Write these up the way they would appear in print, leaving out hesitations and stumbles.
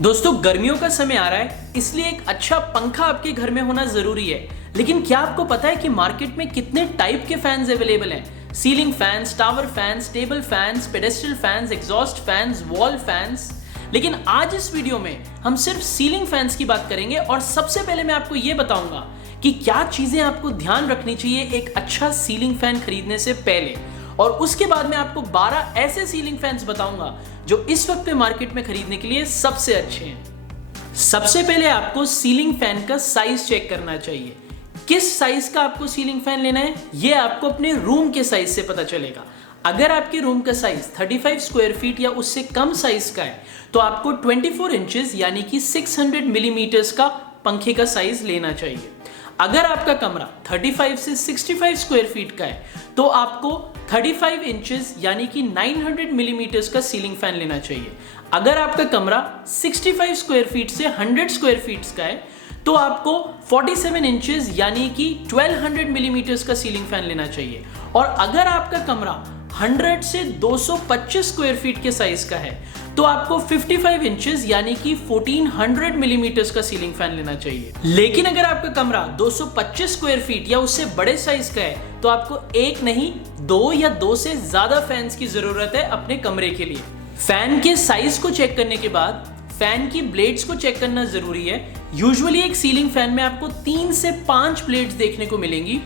दोस्तों गर्मियों का समय आ रहा है, इसलिए एक अच्छा पंखा आपके घर में होना जरूरी है। लेकिन क्या आपको पता है कि मार्केट में कितने टाइप के फैंस अवेलेबल हैं? Ceiling fans, tower fans, table fans, pedestrian fans, exhaust fans, wall fans. लेकिन आज इस वीडियो में हम सिर्फ सीलिंग फैंस की बात करेंगे और सबसे पहले मैं आपको यह बताऊंगा कि क्या चीजें आपको ध्यान रखनी चाहिए एक अच्छा सीलिंग फैन खरीदने से पहले, और उसके बाद मैं आपको 12 ऐसे सीलिंग फैंस बताऊंगा जो इस वक्त पे मार्केट में खरीदने के लिए सबसे अच्छे हैं। सबसे पहले आपको सीलिंग फैन का साइज चेक करना चाहिए। किस साइज का आपको सीलिंग फैन लेना है यह आपको अपने रूम के साइज से पता चलेगा। अगर आपके रूम का साइज 35 स्क्वायर फीट या उससे कम साइज का है तो आपको 24 इंचेस यानी कि 600 मिलीमीटर्स का पंखे का साइज लेना चाहिए। अगर आपका कमरा 35 से 65 स्क्वायर फीट का है तो आपको 35 इंचेस यानी कि 900 मिलीमीटर्स का सीलिंग फैन लेना चाहिए। अगर आपका कमरा 65 स्क्वायर फीट से 100 स्क्वायर फीट का है तो आपको 47 इंचेस यानी कि 1200 मिलीमीटर्स का सीलिंग फैन लेना चाहिए। और अगर आपका कमरा 100 से 225 स्क्वायर फीट के साइज का है तो आपको 55 इंचेस यानी कि 1400 मिलीमीटर्स का सीलिंग फैन लेना चाहिए। लेकिन अगर आपका कमरा 225 स्क्वायर फीट या उससे बड़े साइज का है तो आपको एक नहीं, दो या दो से ज्यादा फैंस की जरूरत है अपने कमरे के लिए। फैन के साइज को चेक करने के बाद फैन की ब्लेड्स को चेक करना जरूरी है। यूजुअली एक सीलिंग फैन में आपको 3 से 5 ब्लेड्स देखने को मिलेंगी।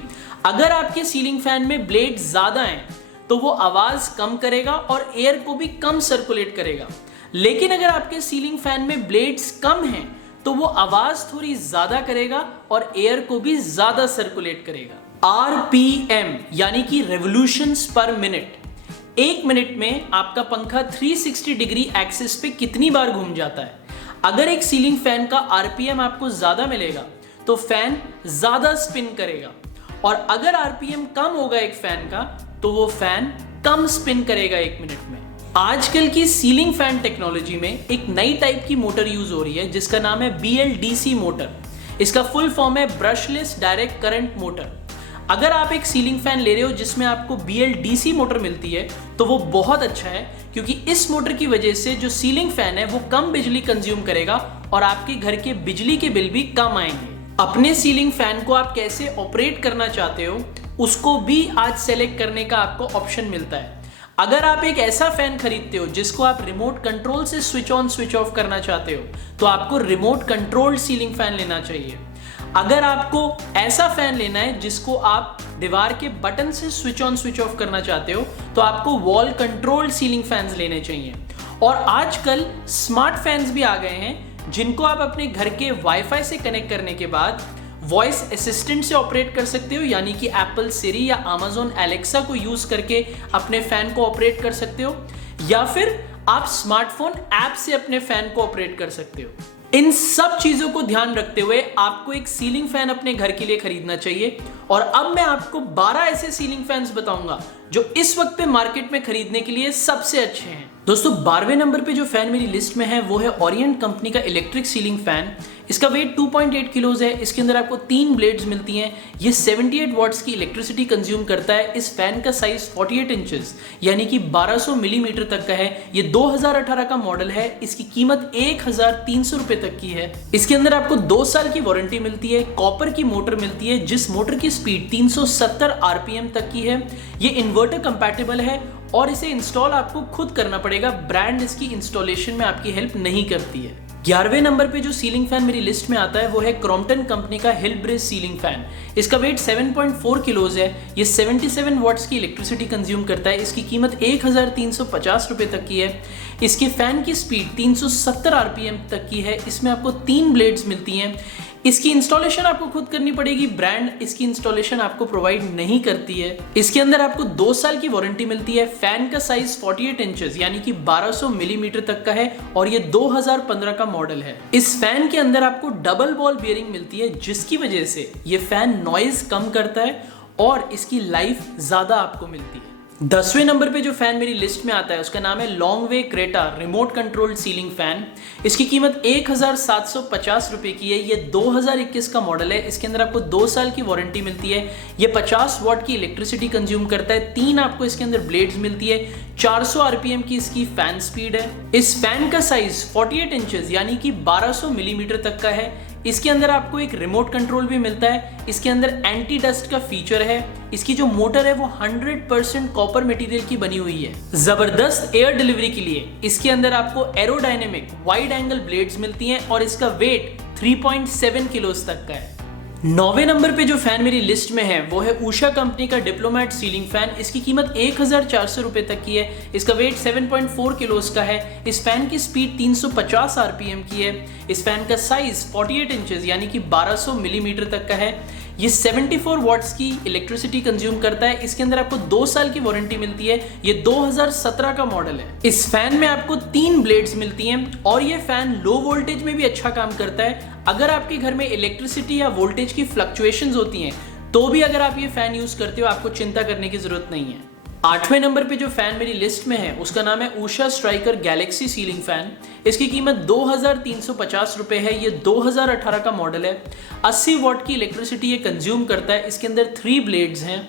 अगर आपके सीलिंग फैन में ब्लेड ज्यादा हैं तो वो आवाज कम करेगा और एयर को भी कम सर्कुलेट करेगा। लेकिन अगर आपके सीलिंग फैन में ब्लेड्स कम हैं तो वो आवाज थोड़ी ज्यादा करेगा और एयर को भी ज्यादा सर्कुलेट करेगा। आरपीएम यानी कि रेवोल्यूशंस पर मिनट। एक मिनट में आपका पंखा 360 डिग्री एक्सिस पे कितनी बार घूम जाता है। अगर एक सीलिंग फैन का आरपीएम आपको ज्यादा मिलेगा तो फैन ज्यादा स्पिन करेगा, और अगर आरपीएम कम होगा एक फैन का तो वो फैन कम स्पिन करेगा एक मिनट में। आजकल की सीलिंग फैन टेक्नोलॉजी में एक नई टाइप की मोटर यूज हो रही है जिसका नाम है BLDC मोटर। इसका फुल फॉर्म है ब्रशलेस डायरेक्ट करंट मोटर। अगर आप एक सीलिंग फैन ले रहे हो जिसमें आपको BLDC मोटर मिलती है तो वो बहुत अच्छा है, क्योंकि इस मोटर की वजह से जो सीलिंग फैन है वो कम बिजली कंज्यूम करेगा और आपके घर के बिजली के बिल भी कम आएंगे। अपने सीलिंग फैन को आप कैसे ऑपरेट करना चाहते हो उसको भी आज सेलेक्ट करने का आपको ऑप्शन मिलता है। अगर आप एक ऐसा फैन खरीदते हो जिसको आप रिमोट कंट्रोल से स्विच ऑन स्विच ऑफ करना चाहते हो तो आपको रिमोट कंट्रोल्ड सीलिंग फैन लेना चाहिए। अगर आपको ऐसा फैन लेना है जिसको आप दीवार के बटन से स्विच ऑन स्विच ऑफ करना चाहते हो तो आपको वॉल कंट्रोल्ड सीलिंग फैंस लेने चाहिए। और आजकल स्मार्ट फैंस भी आ गए हैं जिनको आप अपने घर के वाईफाई से कनेक्ट करने के बाद वॉइस असिस्टेंट से ऑपरेट कर सकते हो, यानी कि एप्पल सिरी या अमेज़न एलेक्सा को यूज करके अपने फैन को ऑपरेट कर सकते हो, या फिर आप स्मार्टफोन ऐप से अपने फैन को ऑपरेट कर सकते हो। इन सब चीजों को ध्यान रखते हुए आपको एक सीलिंग फैन अपने घर के लिए खरीदना चाहिए। और अब मैं आपको 12 ऐसे सीलिंग फैंस बताऊंगा जो इस वक्त पे मार्केट में खरीदने के लिए सबसे अच्छे हैं। दोस्तों 12वें नंबर पे जो फैन मेरी लिस्ट में है वो है ओरिएंट कंपनी का इलेक्ट्रिक सीलिंग फैन। इसका वेट 2.8 किलोज है। इसके अंदर आपको 3 ब्लेड्स मिलती हैं। ये 78 वॉट्स की इलेक्ट्रिसिटी कंज्यूम करता है। इस फैन का साइज 48 इंचेस यानी कि 1200 मिलीमीटर तक का है। ये 2018 का मॉडल है। इसकी कीमत 1300 रुपए तक की है। इसके अंदर आपको 2 साल की वारंटी मिलती है। कॉपर की मोटर मिलती है जिस मोटर की स्पीड 370 आरपीएम तक की है। ये इन्वर्टर कंपैटिबल है और इसे इंस्टॉल आपको खुद करना पड़ेगा। ब्रांड इसकी इंस्टॉलेशन में आपकी हेल्प नहीं करती है। 11वें नंबर पे जो सीलिंग फैन मेरी लिस्ट में आता है वो है क्रॉम्पटन कंपनी का हिल ब्रेज सीलिंग फैन। इसका वेट 7.4 किलोज है। ये 77 वॉट्स की इलेक्ट्रिसिटी कंज्यूम करता है। इसकी कीमत 1350 रुपए तक की है। इसके फैन की स्पीड 370 आरपीएम तक की है। इसमें आपको 3 ब्लेड्स मिलती हैं। इसकी इंस्टॉलेशन आपको खुद करनी पड़ेगी। ब्रांड इसकी इंस्टॉलेशन आपको प्रोवाइड नहीं करती है। इसके अंदर आपको 2 साल की वारंटी मिलती है। फैन का साइज 48 इंचेस यानी कि 1200 मिलीमीटर तक का है और ये 2015 का मॉडल है। इस फैन के अंदर आपको डबल बॉल बियरिंग मिलती है जिसकी वजह से ये फैन नॉइज कम करता है और इसकी लाइफ ज्यादा आपको मिलती है। 10वें नंबर पे जो फैन मेरी लिस्ट में आता है उसका नाम है Longway Creta remote controlled ceiling fan. इसकी कीमत 1750 रुपए की है। ये 2021 का मॉडल है। इसके अंदर आपको 2 साल की वारंटी मिलती है। ये 50 वॉट की इलेक्ट्रिसिटी कंज्यूम करता है। 3 आपको इसके अंदर ब्लेड्स मिलती है। 400 आरपीएम की इसकी फैन स्पीड है। इस फैन का साइज 48 इंचेस यानी कि 1200 मिलीमीटर तक का है। इसके अंदर आपको एक रिमोट कंट्रोल भी मिलता है। इसके अंदर एंटी डस्ट का फीचर है। इसकी जो मोटर है वो 100% कॉपर मटेरियल की बनी हुई है। जबरदस्त एयर डिलीवरी के लिए इसके अंदर आपको एरोडायनेमिक वाइड एंगल ब्लेड्स मिलती हैं और इसका वेट 3.7 किलोस तक का है। 9वें नंबर पे जो फैन मेरी लिस्ट में है वो है उषा कंपनी का डिप्लोमेट सीलिंग फैन। इसकी कीमत 1400 रुपए तक की है। इसका वेट 7.4 किलोस का है। इस फैन की स्पीड 350 आरपीएम की है। इस फैन का साइज 48 इंचेस यानी कि 1200 मिलीमीटर तक का है। ये 74 वॉट्स की इलेक्ट्रिसिटी कंज्यूम करता है। इसके अंदर आपको 2 साल की वारंटी मिलती है। ये 2017 का मॉडल है। इस फैन में आपको 3 ब्लेड्स मिलती हैं और ये फैन लो वोल्टेज में भी अच्छा काम करता है। अगर आपके घर में इलेक्ट्रिसिटी या वोल्टेज की फ्लक्चुएशंस होती हैं तो भी अगर आप ये फैन यूज करते हो आपको चिंता करने की जरूरत नहीं है। 8वें नंबर पे जो फैन मेरी लिस्ट में है उसका नाम है Usha striker Galaxy ceiling fan. इसकी कीमत 2350 रुपए है। ये 2018 का मॉडल है। 80 वॉट की इलेक्ट्रिसिटी ये कंज्यूम करता है। इसके अंदर 3 ब्लेड्स हैं।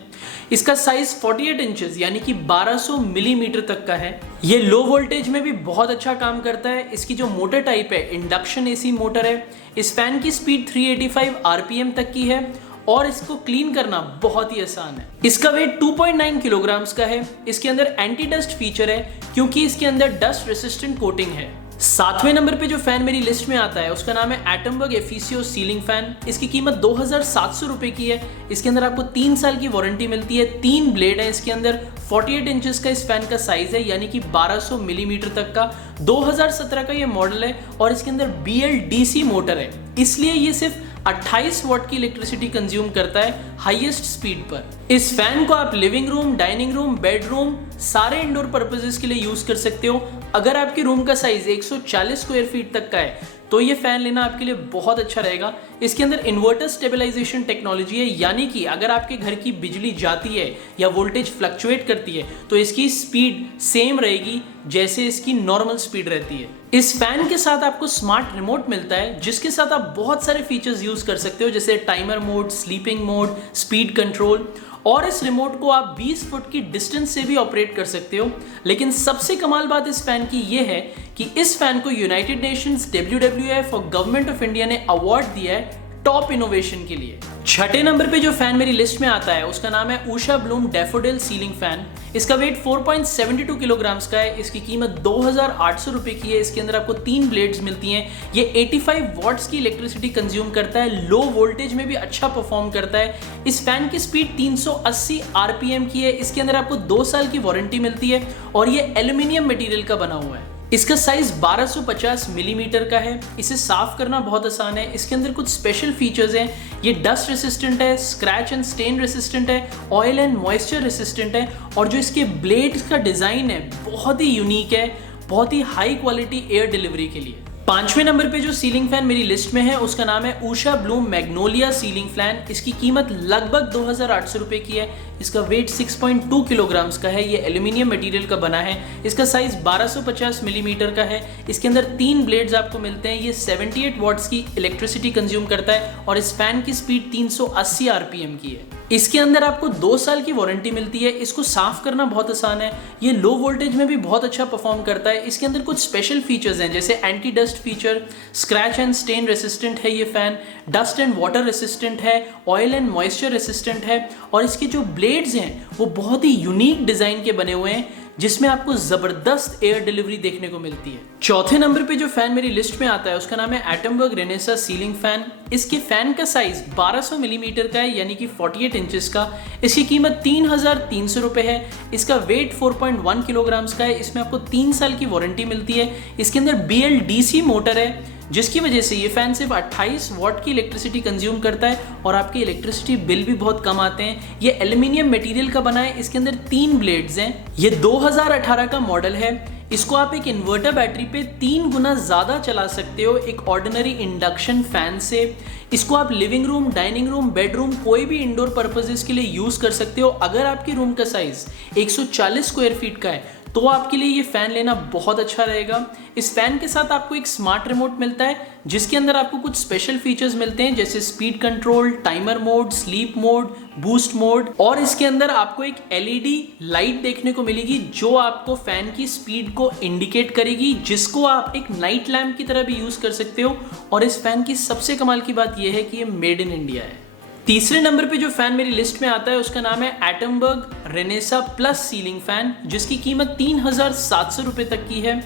इसका साइज 48 इंचेस यानी कि 1200 मिलीमीटर तक का है। ये लो वोल्टेज में भी बहुत अच्छा काम करता है। इसकी जो मोटर टाइप है इंडक्शन एसी मोटर है। इस फैन की स्पीड 385 आरपीएम तक की है और इसको क्लीन करना बहुत ही आसान है। इसका वेट 2.9 किलोग्राम्स का है। इसके अंदर एंटी डस्ट फीचर है क्योंकि इसके अंदर डस्ट रेसिस्टेंट कोटिंग है। 7वें नंबर पे जो फैन मेरी लिस्ट में आता है उसका नाम है एटमबर्ग एफिसियो सीलिंग फैन। इसकी कीमत 2700 रुपए की है। इसके अंदर आपको 3 साल की वारंटी मिलती है। 3 ब्लेड है इसके अंदर। 48 इंचेस का इस फैन का साइज है यानी कि 1200 मिलीमीटर तक का। 2017 का ये मॉडल है और इसके अंदर BLDC मोटर है, इसलिए ये सिर्फ 28 वॉट की इलेक्ट्रिसिटी कंज्यूम करता है हाईएस्ट स्पीड पर। इस फैन को आप living room, dining room, bedroom, सारे इंडोर पर्पसेस के लिए यूज कर सकते हो। अगर आपके रूम का साइज 140 स्क्वायर फीट तक का है तो ये फैन लेना आपके लिए बहुत अच्छा रहेगा। इसके अंदर इन्वर्टर स्टेबलाइजेशन टेक्नोलॉजी है यानी कि अगर आपके घर की बिजली जाती है या वोल्टेज फ्लक्चुएट करती है तो इसकी स्पीड सेम रहेगी जैसे इसकी नॉर्मल स्पीड रहती है। इस फैन के साथ आपको स्मार्ट रिमोट मिलता है जिसके साथ आप बहुत सारे फीचर्स यूज कर सकते हो जैसे timer mode, sleeping mode, speed control. और इस रिमोट को आप 20 फुट की डिस्टेंस से भी ऑपरेट कर सकते हो। लेकिन सबसे कमाल बात इस फैन की ये है कि इस फैन को यूनाइटेड नेशंस, WWF और गवर्नमेंट ऑफ इंडिया ने अवार्ड दिया है टॉप इनोवेशन के लिए। 6ठे नंबर पे जो फैन मेरी लिस्ट में आता है उसका नाम है Usha Bloom daffodil ceiling fan. इसका वेट 4.72 किलोग्राम्स का है। इसकी कीमत 2800 रुपए की है। इसके अंदर आपको 3 ब्लेड्स मिलती हैं। ये 85 वॉट्स की इलेक्ट्रिसिटी कंज्यूम करता है। लो वोल्टेज में भी अच्छा परफॉर्म करता है। इस फैन की स्पीड 380 आरपीएम की है। इसके अंदर आपको 2 साल की वारंटी मिलती है और ये एल्यूमिनियम मटेरियल का बना हुआ है। इसका साइज 1250 मिलीमीटर का है। इसे साफ करना बहुत आसान है। इसके अंदर कुछ स्पेशल फीचर्स हैं। ये डस्ट रेसिस्टेंट है, स्क्रैच एंड स्टेन रेसिस्टेंट है, ऑयल एंड मॉइस्चर रेसिस्टेंट है और जो इसके ब्लेड्स का डिजाइन है बहुत ही यूनिक है, बहुत ही हाई क्वालिटी एयर डिलीवरी के लिए। 5वें नंबर पे जो सीलिंग फैन मेरी लिस्ट में है उसका नाम है Usha Bloom Magnolia ceiling fan. इसकी कीमत लगभग 2800 रुपए की है। इसका वेट 6.2 किलोग्राम्स का है। ये एल्यूमिनियम मटेरियल का बना है। इसका साइज 1250 मिलीमीटर का है। इसके अंदर 3 ब्लेड्स आपको मिलते हैं। ये 78 वॉट्स की इलेक्ट्रिसिटी कंज्यूम करता है और इस फैन की स्पीड 380 आरपीएम की है। इसके अंदर आपको 2 साल की वारंटी मिलती है। इसको साफ करना बहुत आसान है। ये लो वोल्टेज में भी बहुत अच्छा परफॉर्म करता है। इसके अंदर कुछ स्पेशल फीचर्स हैं जैसे anti dust feature, scratch and stain resistant है ये fan, dust and water resistant है, ऑयल एंड मॉइस्चर रेसिस्टेंट है और इसके जो ब्लेड्स हैं वो बहुत ही यूनिक डिजाइन के बने हुए हैं जिसमें आपको जबरदस्त एयर डिलीवरी देखने को मिलती है। 4थे नंबर पे जो फैन मेरी लिस्ट में आता है उसका नाम है एटमबर्ग रेनेसा सीलिंग फैन। इसके फैन का साइज 1200 मिलीमीटर का है यानी कि 48 इंचेस का। इसकी कीमत 3300 रुपए है। इसका वेट 4.1 किलोग्राम्स का है। इसमें आपको 3 साल की वारंटी मिलती है। इसके अंदर BLDC मोटर है जिसकी वजह से ये फैन सिर्फ 28 वॉट की इलेक्ट्रिसिटी कंज्यूम करता है और आपके इलेक्ट्रिसिटी बिल भी बहुत कम आते हैं। ये एल्यूमिनियम मटेरियल का बना है। इसके अंदर 3 ब्लेड्स हैं। ये 2018 का मॉडल है। इसको आप एक इन्वर्टर बैटरी पे 3 गुना ज़्यादा चला सकते हो एक ऑर्डिनरी इंडक्शन फैन से। इसको आप living room, dining room, bedroom, कोई भी इंडोर पर्पसेस के लिए यूज़ कर सकते हो। अगर आपके रूम का साइज़ 140 स्क्वायर फीट का है तो आपके लिए ये फ़ैन लेना बहुत अच्छा रहेगा। इस फ़ैन के साथ आपको एक स्मार्ट रिमोट मिलता है जिसके अंदर आपको कुछ स्पेशल फीचर्स मिलते हैं जैसे speed control, timer mode, sleep mode, boost mode, और इसके अंदर आपको एक एलईडी लाइट देखने को मिलेगी जो आपको फ़ैन की स्पीड को इंडिकेट करेगी, जिसको आप एक नाइट लैम्प की तरह भी यूज़ कर सकते हो। और इस फ़ैन की सबसे कमाल की बात यह है कि ये मेड इन इंडिया है। तीसरे नंबर पे जो फैन मेरी लिस्ट में आता है उसका नाम है Atomberg Renaissance plus ceiling fan, जिसकी कीमत 3700 रुपये तक की है।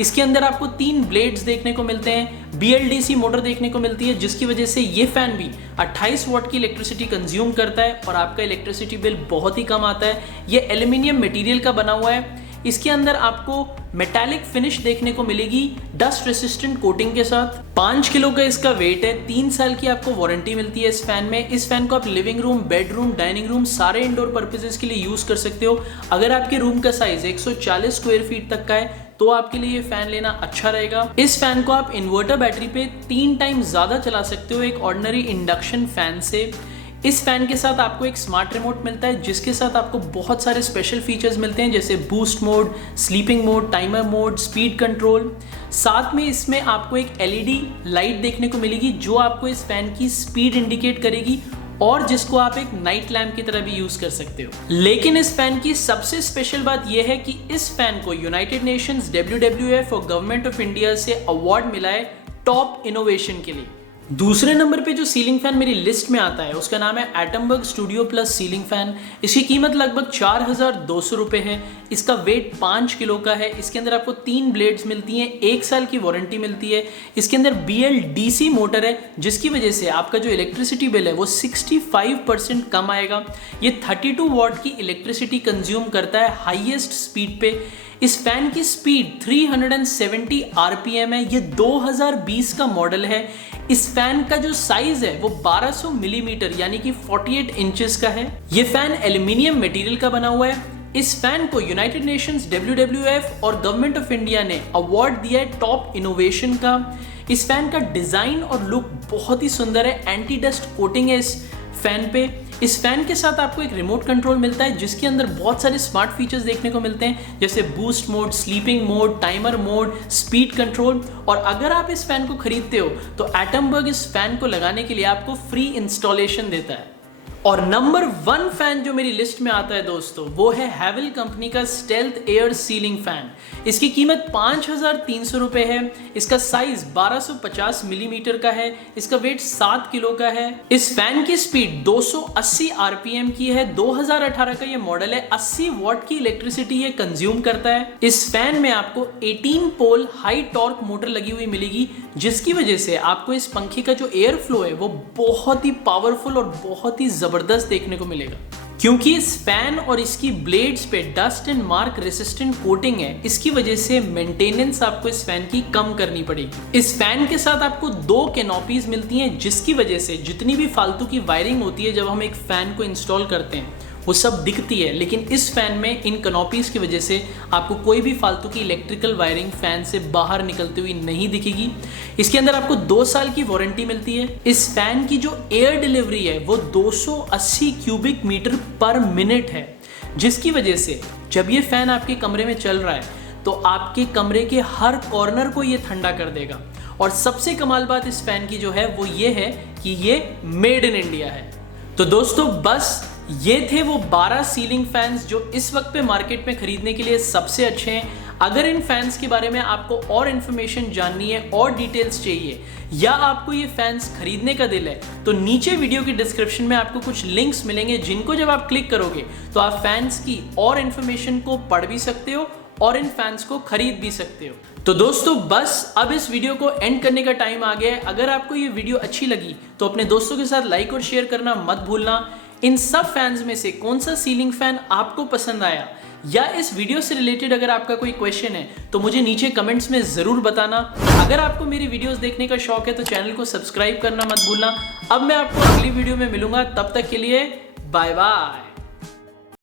इसके अंदर आपको 3 ब्लेड्स देखने को मिलते हैं, BLDC मोटर देखने को मिलती है, जिसकी वजह से ये फैन भी 28 वॉट की इलेक्ट्रिसिटी कंज्यूम करता है और आपका इलेक्ट्रिसिटी बिल बहुत ही कम आता है। ये एल्यूमिनियम मटेरियल का बना हुआ है। इसके अंदर आपको मेटालिक फिनिश देखने को मिलेगी डस्ट रेसिस्टेंट कोटिंग के साथ। 5 किलो का इसका वेट है। 3 साल की आपको वारंटी मिलती है इस फैन में। इस फैन को आप living room, bedroom, dining room, सारे इंडोर पर्पसेस के लिए यूज कर सकते हो। अगर आपके रूम का साइज 140 स्क्वायर फीट तक का है तो आपके लिए ये फैन लेना अच्छा रहेगा। इस फैन को आप इन्वर्टर बैटरी पे 3 टाइम ज्यादा चला सकते हो एक ऑर्डिनरी इंडक्शन फैन से। इस फैन के साथ आपको एक स्मार्ट रिमोट मिलता है जिसके साथ आपको बहुत सारे स्पेशल फीचर्स मिलते हैं जैसे boost mode, sleeping mode, timer mode, speed control. साथ में इसमें आपको एक एलईडी लाइट देखने को मिलेगी जो आपको इस फैन की स्पीड इंडिकेट करेगी और जिसको आप एक नाइट लैम्प की तरह भी यूज कर सकते हो। लेकिन इस फैन की सबसे स्पेशल बात यह है कि इस फैन को यूनाइटेड नेशंस, WWF और गवर्नमेंट ऑफ इंडिया से अवार्ड मिला है टॉप इनोवेशन के लिए। दूसरे नंबर पे जो सीलिंग फैन मेरी लिस्ट में आता है उसका नाम है Atomberg studio plus ceiling fan. इसकी कीमत लगभग 4200 रुपये है। इसका वेट 5 किलो का है। इसके अंदर आपको 3 ब्लेड्स मिलती हैं, 1 साल की वारंटी मिलती है। इसके अंदर BLDC मोटर है जिसकी वजह से आपका जो इलेक्ट्रिसिटी बिल है वो 65% कम आएगा। ये 32 वॉट की इलेक्ट्रिसिटी कंज्यूम करता है हाईएस्ट स्पीड पे। इस फैन की स्पीड 370 RPM है। ये 2020 का मॉडल है। इस फैन का जो साइज है वो 1200 मिलीमीटर यानी कि 48 इंचेस का है। ये फैन एल्यूमिनियम मटेरियल का बना हुआ है। इस फैन को यूनाइटेड नेशंस, WWF और गवर्नमेंट ऑफ इंडिया ने अवार्ड दिया है टॉप इनोवेशन का। इस फैन का डिजाइन और लुक बहुत ही सुंदर है। एंटी डस्ट कोटिंग है इस फैन पे। इस फैन के साथ आपको एक रिमोट कंट्रोल मिलता है जिसके अंदर बहुत सारे स्मार्ट फीचर्स देखने को मिलते हैं जैसे boost mode, sleeping mode, timer mode, speed control. और अगर आप इस फैन को खरीदते हो तो एटमबर्ग इस फैन को लगाने के लिए आपको फ्री इंस्टॉलेशन देता है। और नंबर 1 फैन जो मेरी लिस्ट में आता है दोस्तों वो है हैवेल कंपनी का स्टेल्थ एयर सीलिंग फैन। इसकी कीमत 5300 रुपये है। इसका साइज 1250 मिलीमीटर का है। इसका वेट 7 किलो का है। इस फैन की स्पीड 280 RPM की है। 2018 का ये मॉडल है। 80 वॉट की इलेक्ट्रिसिटी ये कंज्यूम करता है। इस फैन में आपको 18 पोल हाई टॉर्क मोटर लगी हुई मिलेगी जिसकी वजह से आपको इस पंखे का जो एयर फ्लो है वो बहुत ही पावरफुल और बहुत ही जबरदस्त देखने को मिलेगा। क्योंकि इस फैन और इसकी ब्लेड्स पे dust and mark resistant coating है, इसकी वजह से मेंटेनेंस आपको इस फैन की कम करनी पड़ेगी। इस फैन के साथ आपको 2 कैनोपीज मिलती हैं जिसकी वजह से जितनी भी फालतू की वायरिंग होती है जब हम एक फैन को इंस्टॉल करते हैं वो सब दिखती है, लेकिन इस फैन में इन कैनोपीज की वजह से आपको कोई भी फालतू की इलेक्ट्रिकल वायरिंग फैन से बाहर निकलती हुई नहीं दिखेगी। इसके अंदर आपको 2 साल की वारंटी मिलती है। इस फैन की जो एयर डिलीवरी है वो 280 क्यूबिक मीटर पर मिनट है, जिसकी वजह से जब ये फैन आपके कमरे में चल रहा है तो आपके कमरे के हर कॉर्नर को ये ठंडा कर देगा। और सबसे कमाल बात इस फैन की जो है वो ये है कि ये मेड इन इंडिया है। तो दोस्तों बस ये थे वो 12 सीलिंग फैंस जो इस वक्त पे मार्केट में खरीदने के लिए सबसे अच्छे हैं। अगर इन फैंस के बारे में आपको और इन्फॉर्मेशन जाननी है और डिटेल्स चाहिए या आपको ये फैंस खरीदने का दिल है तो नीचे वीडियो की डिस्क्रिप्शन में आपको कुछ लिंक्स मिलेंगे जिनको जब आप क्लिक करोगे तो आप फैंस की और इन्फॉर्मेशन को पढ़ भी सकते हो और इन फैंस को खरीद भी सकते हो। तो दोस्तों बस अब इस वीडियो को एंड करने का टाइम आ गया है। अगर आपको ये वीडियो अच्छी लगी तो अपने दोस्तों के साथ लाइक और शेयर करना मत भूलना। इन सब फैंस में से कौन सा सीलिंग फैन आपको पसंद आया या इस वीडियो से रिलेटेड अगर आपका कोई क्वेश्चन है तो मुझे नीचे कमेंट्स में जरूर बताना। अगर आपको मेरी वीडियोस देखने का शौक है तो चैनल को सब्सक्राइब करना मत भूलना। अब मैं आपको अगली वीडियो में मिलूंगा, तब तक के लिए बाय बाय।